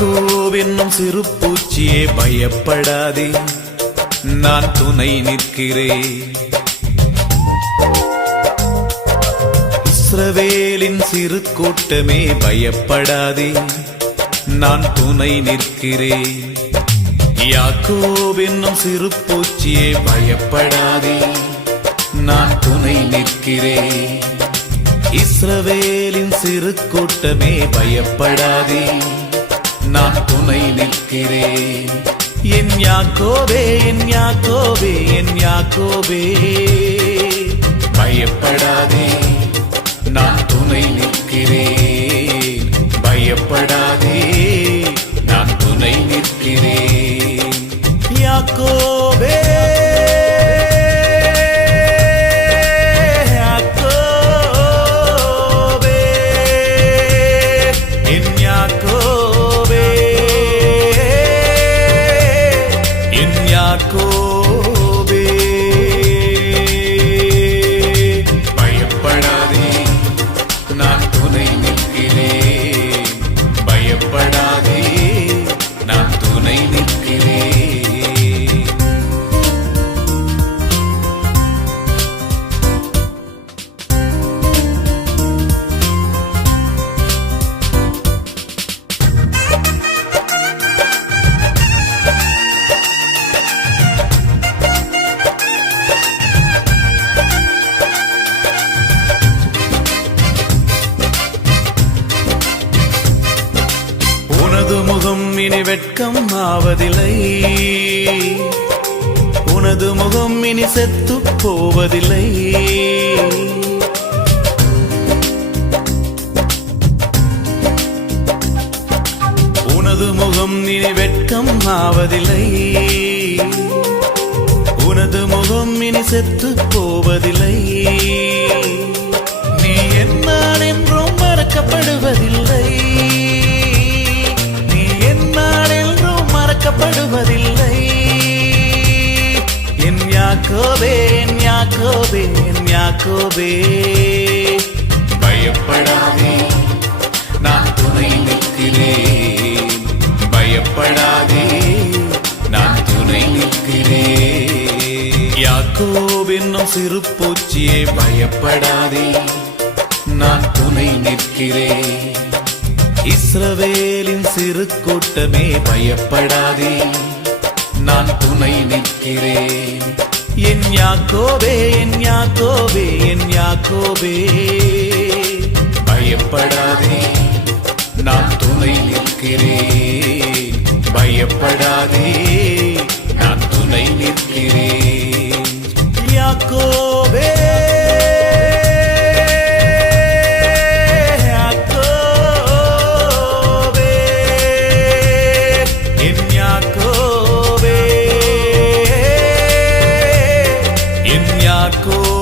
யாக்கோபே என்னும் சிறு பூச்சியே பயப்படாதே. நான் துணை நிற்கிறேன். இஸ்ரவேலின் சிறு கூட்டமே பயப்படாதே. நான் துணை நிற்கிறேன். யாக்கோவின்னும் சிறு பூச்சியே பயப்படாதே. நான் துணை நிற்கிறேன். இஸ்ரவேலின் சிறு கூட்டமே பயப்படாதே. நான் துணை நிற்கிறேன். என் யாக்கோவே என் யாக்கோவே என் யாக்கோவே பயப்படாதே நான் துணை நிற்கிறேன். பயப்படாதே நான் துணை நிற்கிறேன். யாக்கோவே யாக்கோவே என் யாக்கோ இனி வெட்கம் ஆவதில்லை. உனது முகம் இனி செத்து போவதில்லை. உனது முகம் இனி வெட்கம் ஆவதில்லை. உனது முகம் இனி செத்து போவதில்லை. நீ என்னால் என்றும் மறக்கப்படுவதில்லை. என் யாக்கோபே என் யாக்கோபே. பயப்படாதே நான் துணை நிற்கிறேன். பயப்படாதே நான் துணை நிற்கிறேன். யாக்கோப் என்னும் சிறு பூச்சியே பயப்படாதே நான் துணை நிற்கிறேன். இஸ்ரவேலின் சிறு கூட்டமே பயப்படாதே நான் துணை நிற்கிறேன். என் யாக்கோபே என் யாக்கோபே என் யாக்கோபே. பயப்படாதே நான் துணை நிற்கிறேன். பயப்படாதே ডাকো